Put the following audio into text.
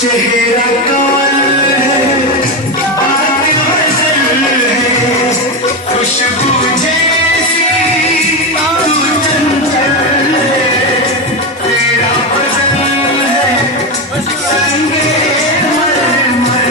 चेहरा काल है, बात गजल है, खुशबू जैसी तू चंचल है, तेरा बदल है संगे मरमर।